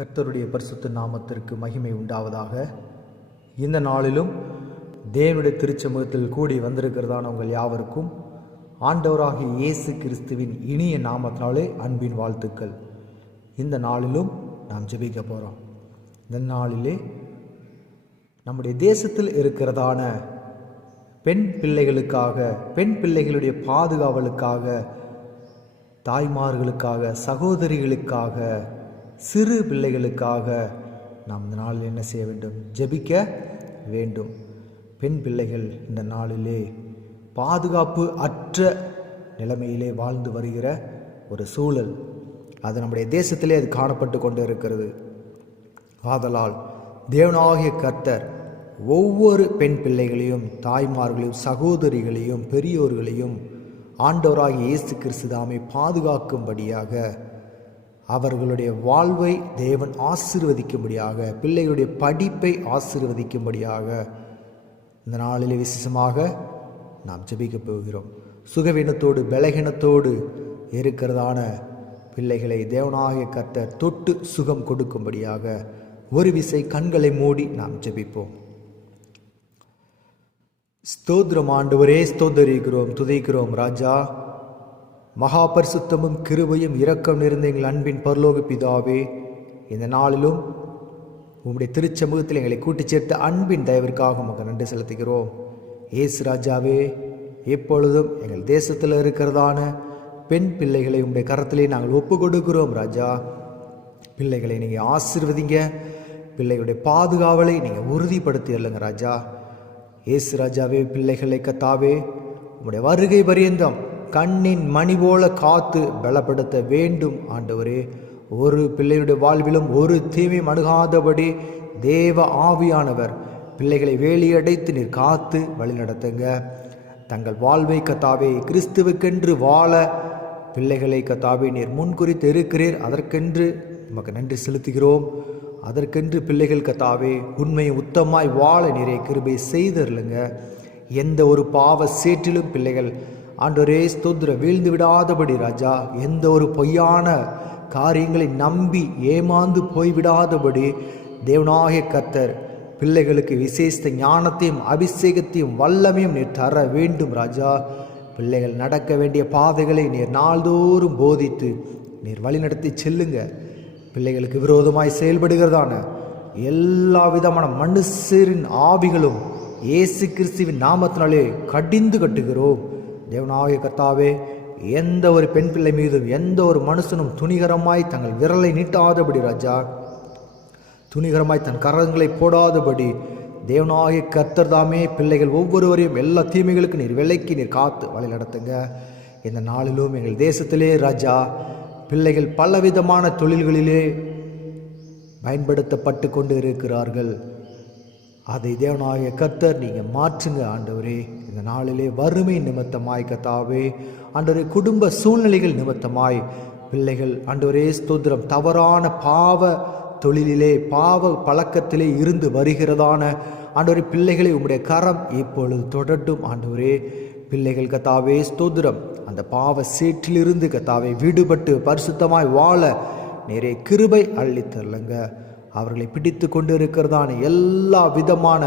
கர்த்தருடைய பரிசுத்த நாமத்திற்கு மகிமை உண்டாவதாக. இந்த நாளிலும் தேவனுடைய திருச்சமூகத்தில் கூடி வந்திருக்கிறதான உங்கள் யாவருக்கும் ஆண்டவராகிய இயேசு கிறிஸ்துவின் இனிய நாமத்தினாலே அன்பின் வாழ்த்துக்கள். இந்த நாளிலும் நாம் ஜெபிக்க போகிறோம். இந்த நாளிலே நம்முடைய தேசத்தில் இருக்கிறதான பெண் பிள்ளைகளுக்காக, பெண் பிள்ளைகளுடைய பாதுகாவலுக்காக, தாய்மார்களுக்காக, சகோதரிகளுக்காக, சிறு பிள்ளைகளுக்காக நாம் இந்த நாளில் என்ன செய்ய வேண்டும்? ஜெபிக்க வேண்டும். பெண் பிள்ளைகள் இந்த நாளிலே பாதுகாப்பு அற்ற நிலைமையிலே வாழ்ந்து வருகிற ஒரு சூழல், அது நம்முடைய தேசத்திலே அது காணப்பட்டு கொண்டு இருக்கிறது. ஆதலால் தேவனாகிய கர்த்தர் ஒவ்வொரு பெண் பிள்ளைகளையும், தாய்மார்களையும், சகோதரிகளையும், பெரியோர்களையும் ஆண்டவராகிய இயேசு கிறிஸ்து தாமே பாதுகாக்கும்படியாக, அவர்களுடைய வாழ்வை தேவன் ஆசீர்வதிக்கும்படியாக, பிள்ளைகளுடைய படிப்பை ஆசீர்வதிக்கும்படியாக இந்த நாளிலே விசேஷமாக நாம் ஜெபிக்க போகிறோம். சுகவீனத்தோடு பலகீனத்தோடு இருக்கிறதான பிள்ளைகளை தேவனாகிய கர்த்தர் தொட்டு சுகம் கொடுக்கும்படியாக ஒரு விசை கண்களை மூடி நாம் ஜெபிப்போம். ஸ்தோத்திரம் ஆண்டவரே, ஸ்தோத்தரிக்கிறோம், துதிக்கிறோம் ராஜா. மகா பரிசுத்தமும் கிருபையும் இரக்கம் நிறைந்த எங்கள் அன்பின் பரலோக பிதாவே, இந்த நாளிலும் உம்முடைய திருச்சமூகத்தில் எங்களை கூட்டிச் சேர்த்த அன்பின் தயவிற்காக உமக்கு நன்றி செலுத்துகிறோம். இயேசு ராஜாவே, எப்பொழுதும் எங்கள் தேசத்தில் இருக்கிறதான பெண் பிள்ளைகளை உம்முடைய கரத்திலே நாங்கள் ஒப்பு கொடுக்கிறோம் ராஜா. பிள்ளைகளை நீங்கள் ஆசீர்வதிங்க, பிள்ளைகளுடைய பாதுகாவலை நீங்கள் உறுதிப்படுத்தி இல்லைங்க ராஜா. இயேசு ராஜாவே, பிள்ளைகளை கத்தாவே உம்முடைய வருகை பரியந்தம் கண்ணின் மணி போல காத்து பலப்படுத்த வேண்டும் ஆண்டவரே. ஒரு பிள்ளையுடைய வாழ்விலும் ஒரு தீமை அணுகாதபடி தேவ ஆவியானவர் பிள்ளைகளை வேலியடைத்து நீர் காத்து வழிநடத்துங்க. தங்கள் வாழ்வை கத்தாவே கிறிஸ்துவுக்கென்று வாழ பிள்ளைகளை கத்தாவே நீர் முன்குறித்து இருக்கிறீர். அதற்கென்று நமக்கு நன்றி செலுத்துகிறோம். அதற்கென்று பிள்ளைகள் கத்தாவே உண்மையை உத்தமாய் வாழ நீரை கிருபை செய்தருளுங்க. எந்த ஒரு பாவ சேற்றிலும் பிள்ளைகள் ஆண்டவரே ஸ்தோத்திரம் வீழ்ந்து விடாதபடி ராஜா, எந்த ஒரு பொய்யான காரியங்களை நம்பி ஏமாந்து போய்விடாதபடி தேவனாகிய கர்த்தர் பிள்ளைகளுக்கு விசேஷ ஞானத்தையும் அபிஷேகத்தையும் வல்லமையும் நீர் தர வேண்டும் ராஜா. பிள்ளைகள் நடக்க வேண்டிய பாதைகளை நீர் நாள்தோறும் போதித்து நீர் வழிநடத்தி செல்லுங்க. பிள்ளைகளுக்கு விரோதமாய் செயல்படுகிறதான எல்லா விதமான மனுஷரின் ஆவிகளும் இயேசு கிறிஸ்துவின் நாமத்தினாலே கடிந்து கட்டுகிறோம். தேவனாகிய கர்த்தாவே, எந்த ஒரு பெண் பிள்ளை மீதும் எந்த ஒரு மனுஷனும் துணிகரமாய் தங்கள் விரலை நீட்டாதபடி ராஜா, துணிகரமாய் தன் கரங்களை போடாதபடி தேவனாகிய கர்த்தர் தாமே பிள்ளைகள் ஒவ்வொருவரையும் எல்லா தீமைகளுக்கு நீர் விலைக்கு நீர் காத்து வழி நடத்துங்க. இந்த நாளிலும் எங்கள் தேசத்திலே ராஜா, பிள்ளைகள் பலவிதமான தொழில்களிலே பயன்படுத்தப்பட்டு கொண்டு இருக்கிறார்கள். அதை தேவனாகிய கர்த்தர் நீங்கள் மாற்றுங்க ஆண்டவரே. இந்த நாளிலே வறுமை நிமித்தமாய் கர்த்தாவே, ஆண்டவரே குடும்ப சூழ்நிலைகள் நிமித்தமாய் பிள்ளைகள் ஆண்டவரே ஸ்தோத்திரம் தவறான பாவ தொழிலிலே, பாவ பழக்கத்திலே இருந்து வருகிறதான ஆண்டவரே பிள்ளைகளை உம்முடைய கரம் இப்பொழுது தொடட்டும் ஆண்டவரே. பிள்ளைகள் கர்த்தாவே ஸ்தோத்திரம் அந்த பாவ சேற்றிலிருந்து கர்த்தாவே விடுபட்டு பரிசுத்தமாய் வாழ நிறைய கிருபை அள்ளித்தரலங்க. அவர்களை பிடித்து கொண்டு இருக்கிறதான எல்லா விதமான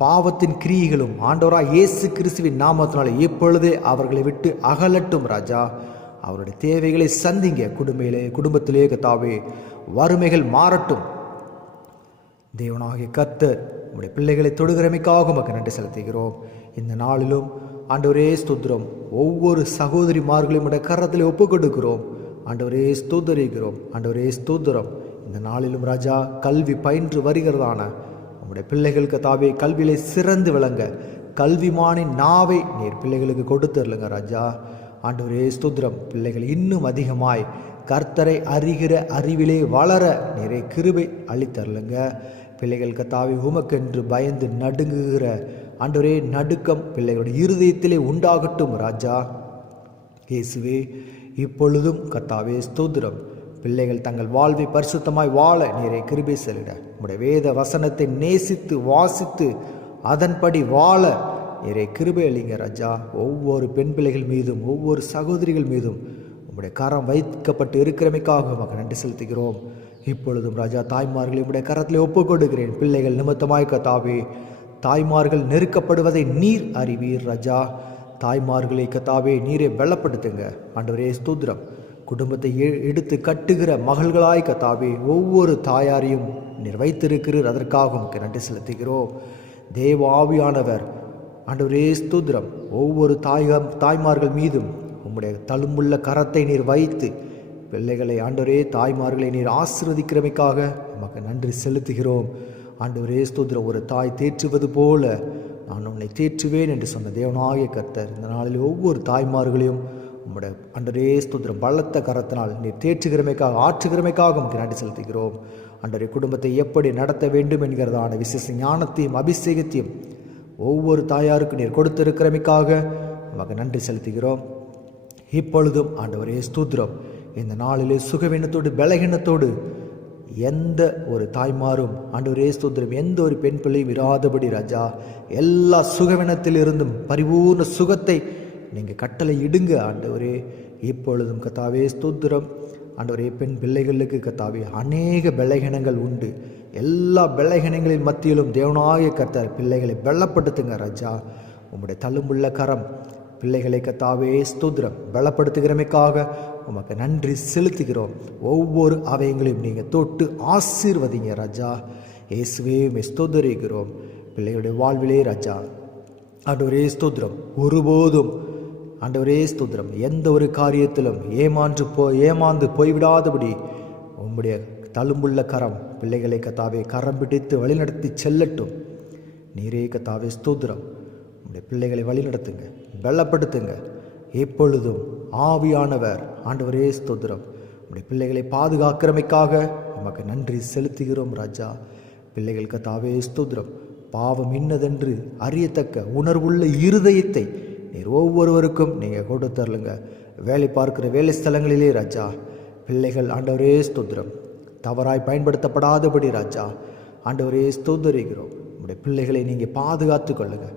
பாவத்தின் கிரியைகளும் ஆண்டவராய் இயேசு கிறிஸ்துவின் நாமத்தினாலே இப்பொழுதே அவர்களை விட்டு அகலட்டும் ராஜா. அவருடைய தேவைகளை சந்திங்க. குடும்பத்திலே கர்த்தாவே வறுமைகள் மாறட்டும். தேவனாகிய கர்த்தர் உடைய பிள்ளைகளை தொடுகிறமைக்காக உமக்கு நன்றி செலுத்துகிறோம். இந்த நாளிலும் ஆண்டவரே ஸ்தோத்திரம் ஒவ்வொரு சகோதரிமார்களையும் உடைய கரத்தில் ஒப்பு கொடுக்கிறோம். ஆண்டவரே ஸ்தோத்தரிக்கிறோம். ஆண்டவரே ஸ்தோத்திரம் இந்த நாளிலும் ராஜா, கல்வி பயின்று வருகிறதான உங்களுடைய பிள்ளைகள் கர்த்தாவே கல்வியிலே சிறந்து விளங்க கல்விமானின் நாவை நீர் பிள்ளைகளுக்கு கொடுத்துருங்க ராஜா. ஆண்டவரே ஸ்தோத்திரம் பிள்ளைகள் இன்னும் அதிகமாய் கர்த்தரை அறிகிற அறிவிலே வளர நிறைய கிருபை அளித்தருளுங்க. பிள்ளைகள் கர்த்தாவே உமக்கென்று பயந்து நடுங்குகிற ஆண்டவரே நடுக்கம் பிள்ளைகளுடைய இருதயத்திலே உண்டாகட்டும் ராஜா. இயேசுவே, இப்பொழுதும் கர்த்தாவே ஸ்தோத்திரம் பிள்ளைகள் தங்கள் வாழ்வை பரிசுத்தமாய் வாழ நீரை கிருபை செல்லிட உம்முடைய வேத வசனத்தை நேசித்து வாசித்து அதன்படி வாழ நீரை கிருபை அளிங்க ராஜா. ஒவ்வொரு பெண் பிள்ளைகள் மீதும் ஒவ்வொரு சகோதரிகள் மீதும் உம்முடைய கரம் வைக்கப்பட்டு இருக்கிறமைக்காக உமக்கு நன்றி செலுத்துகிறோம். இப்பொழுதும் ராஜா தாய்மார்களை உடைய கரத்தில் ஒப்புக் கொடுக்கிறேன். பிள்ளைகள் நிமித்தமாய் கத்தாவே தாய்மார்கள் நெருக்கப்படுவதை நீர் அறிவீர் ராஜா. தாய்மார்களை கத்தாவே நீரை பலப்படுத்துங்க ஆண்டவரே. ஸ்தோத்திரம். குடும்பத்தை எடுத்து கட்டுகிற மகள்களாய் கத்தாவே ஒவ்வொரு தாயாரையும் நீர் வைத்திருக்கிறீர். அதற்காக உமக்கு நன்றி செலுத்துகிறோம். தேவ ஆவியானவர் ஆண்டவரே ஸ்தோத்திரம் ஒவ்வொரு தாய்மார்கள் மீதும் உம்முடைய தழும்புள்ள கரத்தை நீர் வைத்து பிள்ளைகளை ஆண்டவரே தாய்மார்களை நீர் ஆசீர்வதிக்கிறமைக்காக உமக்கு நன்றி செலுத்துகிறோம். ஆண்டவரே ஸ்தோத்திரம். ஒரு தாய் தேற்றுவது போல நான் உன்னை தேற்றுவேன் என்று சொன்ன தேவனாகிய கர்த்தர் இந்த நாளில் ஒவ்வொரு தாய்மார்களையும் உம்முடைய ஆண்டவரே ஸ்தோத்திரம் பலத்த கரத்தினால் நீர் தேற்றுகிறமைக்காக ஆற்றுகிறமைக்காக உமக்கு நன்றி செலுத்துகிறோம். ஆண்டவரே குடும்பத்தை எப்படி நடத்த வேண்டும் என்கிறதான விசேஷ ஞானத்தையும் அபிஷேகத்தையும் ஒவ்வொரு தாயாருக்கு நீர் கொடுத்திருக்கிறமைக்காக உமக்கு நன்றி செலுத்துகிறோம். இப்பொழுதும் ஆண்டவரே ஸ்தோத்திரம் இந்த நாளிலே சுகவீனத்தோடு பலகீனத்தோடு எந்த ஒரு தாய்மாரும் ஆண்டவரே ஸ்தோத்திரம் எந்த ஒரு பெண் பிள்ளையும் இராதபடி ராஜா எல்லா சுகவீனத்திலிருந்தும் பரிபூர்ண சுகத்தை நீங்கள் கட்டளை இடுங்க ஆண்டவரே. இப்பொழுதும் கத்தாவே ஸ்தோத்திரம் ஆண்டவரே பெண் பிள்ளைகளுக்கு கத்தாவே அநேக பலகீனங்கள் உண்டு. எல்லா பலகீனங்களின் மத்தியிலும் தேவனாகிய கர்த்தர் பிள்ளைகளை பலப்படுத்துங்க ராஜா. உம்முடைய தழும்புள்ள கரம் பிள்ளைகளை கத்தாவே ஸ்தோத்திரம் பலப்படுத்துகிறமைக்காக உமக்கு நன்றி செலுத்துகிறோம். ஒவ்வொரு அவயங்களையும் நீங்கள் தொட்டு ஆசீர்வதிங்க ராஜா. இயேசுவே ஸ்தோத்திரிக்கிறோம். பிள்ளைகளுடைய வாழ்விலே ராஜா ஆண்டவரே ஸ்தோத்திரம் ஒருபோதும் ஆண்டவரே ஸ்தோத்திரம் எந்த ஒரு காரியத்திலும் ஏமாந்து போய்விடாதபடி உம்முடைய தழும்புள்ள கரம் பிள்ளைகளை கத்தாவே கரம் பிடித்து வழிநடத்தி செல்லட்டும். நீரே கத்தாவே ஸ்தோத்திரம் உம்முடைய பிள்ளைகளை வழிநடத்துங்க பலப்படுத்துங்க. எப்பொழுதும் ஆவியானவர் ஆண்டவரே ஸ்தோத்திரம் உம்முடைய பிள்ளைகளை பாதுகாக்கிறமைக்காக நமக்கு நன்றி செலுத்துகிறோம் ராஜா. பிள்ளைகள் கத்தாவே ஸ்தோத்திரம் பாவம் இன்னதென்று அறியத்தக்க உணர்வுள்ள இருதயத்தை நீர் ஒவ்வொருவருக்கும் நீங்கள் கொடுத்தருளுங்க. வேலை பார்க்கிற வேலை ஸ்தலங்களிலே ராஜா பிள்ளைகள் ஆண்டவரே ஸ்தோத்திரம் தவறாய் பயன்படுத்தப்படாதபடி ராஜா ஆண்டவரே ஸ்தோத்திரிக்கிறோம். உங்களுடைய பிள்ளைகளை நீங்கள் பாதுகாத்து கொள்ளுங்க.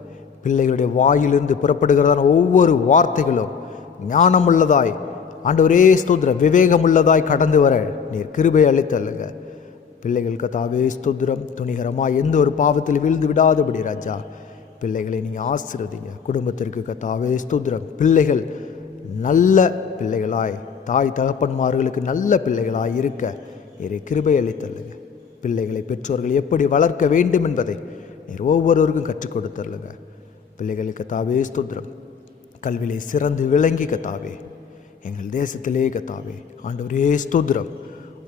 பிள்ளைகளுடைய வாயிலிருந்து புறப்படுகிறதான ஒவ்வொரு வார்த்தைகளும் ஞானமுள்ளதாய் ஆண்டவரே ஸ்தோத்திரம் விவேகமுள்ளதாய் கடந்து வர நீர் கிருபை அளித்தல்லுங்க. பிள்ளைகள் கத்தாவே ஸ்தோத்திரம் துணிகரமாக எந்த ஒரு பாவத்தில் வீழ்ந்து விடாதபடி ராஜா பிள்ளைகளை நீங்கள் ஆசீர்வதிங்க. குடும்பத்திற்கு கத்தாவே ஸ்தோத்திரம் பிள்ளைகள் நல்ல பிள்ளைகளாய் தாய் தகப்பன்மார்களுக்கு நல்ல பிள்ளைகளாய் இருக்க நீர் கிருபை அளித்தல்லுங்க. பிள்ளைகளை பெற்றோர்கள் எப்படி வளர்க்க வேண்டும் என்பதை நீர் ஒவ்வொருவருக்கும் கற்றுக் கொடுத்தல்லுங்க. பிள்ளைகளுக்கு கத்தாவே ஸ்தோத்திரம் கல்வியிலே சிறந்து விளங்கி கத்தாவே எங்கள் தேசத்திலே கத்தாவே ஆண்டவரே ஸ்தோத்திரம்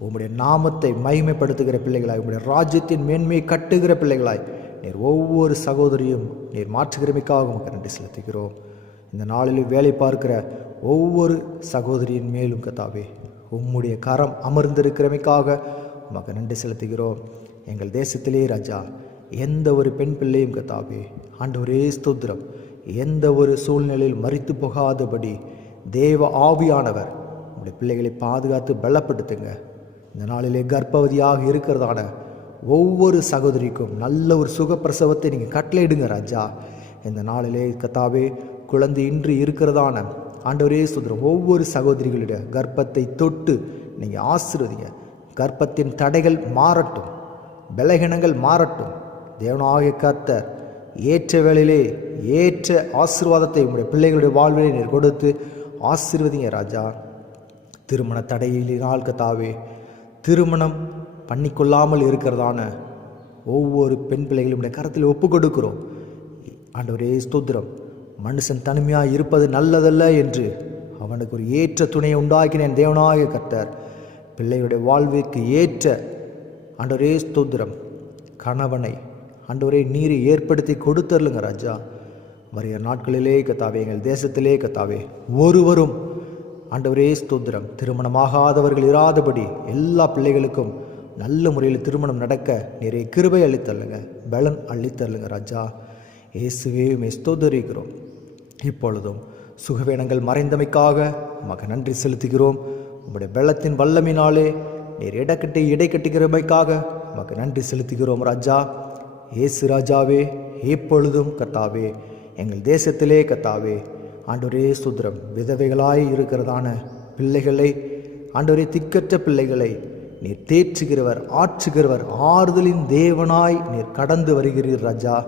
உம்முடைய நாமத்தை மகிமைப்படுத்துகிற பிள்ளைகளாய் உம்முடைய ராஜ்யத்தின் மேன்மையை கட்டுகிற பிள்ளைகளாய் நீர் ஒவ்வொரு சகோதரியும் நீர் மாற்றுகிறமைக்காக உமக்கு நன்றி செலுத்துகிறோம். இந்த நாளில் வேலை பார்க்கிற ஒவ்வொரு சகோதரியின் மேலும் கத்தாவே உம்முடைய கரம் அமர்ந்திருக்கிறமைக்காக உமக்கு நன்றி செலுத்துகிறோம். எங்கள் தேசத்திலே ராஜா எந்த ஒரு பெண் பிள்ளையும் கத்தாவே ஆண்டவரே ஸ்தோத்திரம் எந்த ஒரு சூழ்நிலையில் மரித்து போகாதபடி தேவ ஆவியானவர் உங்களுடைய பிள்ளைகளை பாதுகாத்து பலப்படுத்துங்க. இந்த நாளிலே கர்ப்பவதியாக இருக்கிறதான ஒவ்வொரு சகோதரிக்கும் நல்ல ஒரு சுகப்பிரசவத்தை நீங்கள் கட்டளையிடுங்க ராஜா. இந்த நாளிலே கத்தாவே குழந்தை இன்றி இருக்கிறதான ஆண்டவரே ஸ்தோத்திரம் ஒவ்வொரு சகோதரிகளுடைய கர்ப்பத்தை தொட்டு நீங்கள் ஆசீர்வதிங்க. கர்ப்பத்தின் தடைகள் மாறட்டும், பலகீனங்கள் மாறட்டும். தேவனாகிய கர்த்தர் ஏற்ற வேளையிலே ஏற்ற ஆசீர்வாதத்தை உங்களுடைய பிள்ளைகளுடைய வாழ்விலே நீர் கொடுத்து ஆசீர்வதிங்க ராஜா. திருமண தடையினால் கத்தாவே திருமணம் பண்ணிக்கொள்ளாமல் இருக்கிறதான ஒவ்வொரு பெண் பிள்ளைகளுடைய கரத்தில் ஒப்பு கொடுக்கிறோம். ஆண்டவரே ஸ்தோத்திரம் மனுஷன் தனிமையாக இருப்பது நல்லதல்ல என்று அவனுக்கு ஒரு ஏற்ற துணையை உண்டாக்கினேன். தேவனாகிய கர்த்தர் பிள்ளைகளுடைய வாழ்விற்கு ஏற்ற ஆண்டவரே ஸ்தோத்திரம் கணவனை ஆண்டவரே நீரை ஏற்படுத்தி கொடுத்தருளுங்க ராஜா. வருகிற நாட்களிலே கத்தாவே எங்கள் தேசத்திலே கத்தாவே ஒருவரும் ஆண்டவரே ஸ்தோத்திரம் திருமணமாகாதவர்கள் இராதபடி எல்லா பிள்ளைகளுக்கும் நல்ல முறையில் திருமணம் நடக்க நிறைய கிருபை அளித்தருளுங்க, பலன் அளித்தருளுங்க ராஜா. இயேசுவே ஸ்தோத்திரிக்கிறோம். இப்பொழுதும் சுகவேனங்கள் மறைந்தமைக்காக உமக்கு நன்றி செலுத்துகிறோம். உம்முடைய பலத்தின் வல்லமினாலே நீர் இடை கட்டுகிறமைக்காக உமக்கு நன்றி செலுத்துகிறோம் ராஜா. இயேசு ராஜாவே இப்பொழுதும் கத்தாவே எங்கள் தேசத்திலே கத்தாவே ஆண்டவரே ஸ்தோத்திரம் விதவைகளாய் இருக்கிறதான பிள்ளைகளை ஆண்டவரே திக்கற்ற பிள்ளைகளை நீர் தேற்றுகிறவர், ஆற்றுகிறவர், ஆறுதலின் தேவனாய் நீர் கடந்து வருகிறீர் ராஜா.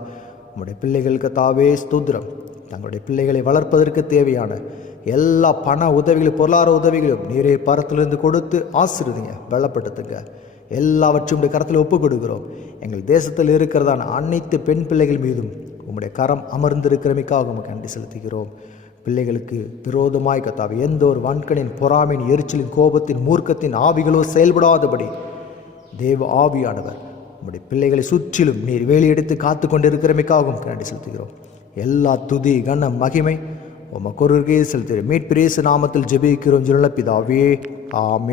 உம்முடைய பிள்ளைகளுக்கு தாவே ஸ்தோத்திரம். தங்களுடைய பிள்ளைகளை வளர்ப்பதற்கு தேவையான எல்லா பண உதவிகளும் பொருளாதார உதவிகளும் நீரே பரத்திலிருந்து கொடுத்து ஆசீர்வதிங்க, பலப்படுத்துங்க. எல்லாவற்றும் உடைய கரத்தில் ஒப்புக் கொடுக்கிறோம். எங்கள் தேசத்தில் இருக்கிறதான அனைத்து பெண் பிள்ளைகள் மீதும் உம்முடைய கரம் அமர்ந்திருக்கிறமைக்காக உமக்கு நன்றி செலுத்துகிறோம். பிள்ளைகளுக்கு விரோதமாய் கர்த்தாவே எந்த ஒரு வன்கனின், பொறாமையின், எரிச்சலின், கோபத்தின், மூர்க்கத்தின் ஆவிகளோ செயல்படாதபடி தேவ ஆவியானவர் உம்முடைய பிள்ளைகளை சுற்றிலும் நீர் வேலையெடுத்து காத்து கொண்டிருக்கிறமைக்காகவும் நன்றி செலுத்துகிறோம். எல்லா துதி, கன, மகிமை உமக்கு ஒருவருக்கே செலுத்துகிறோம். மீட்பிரேசு நாமத்தில் ஜெபிக்கிறோம் ஜெயலலிதா பிதாவே, ஆமென்.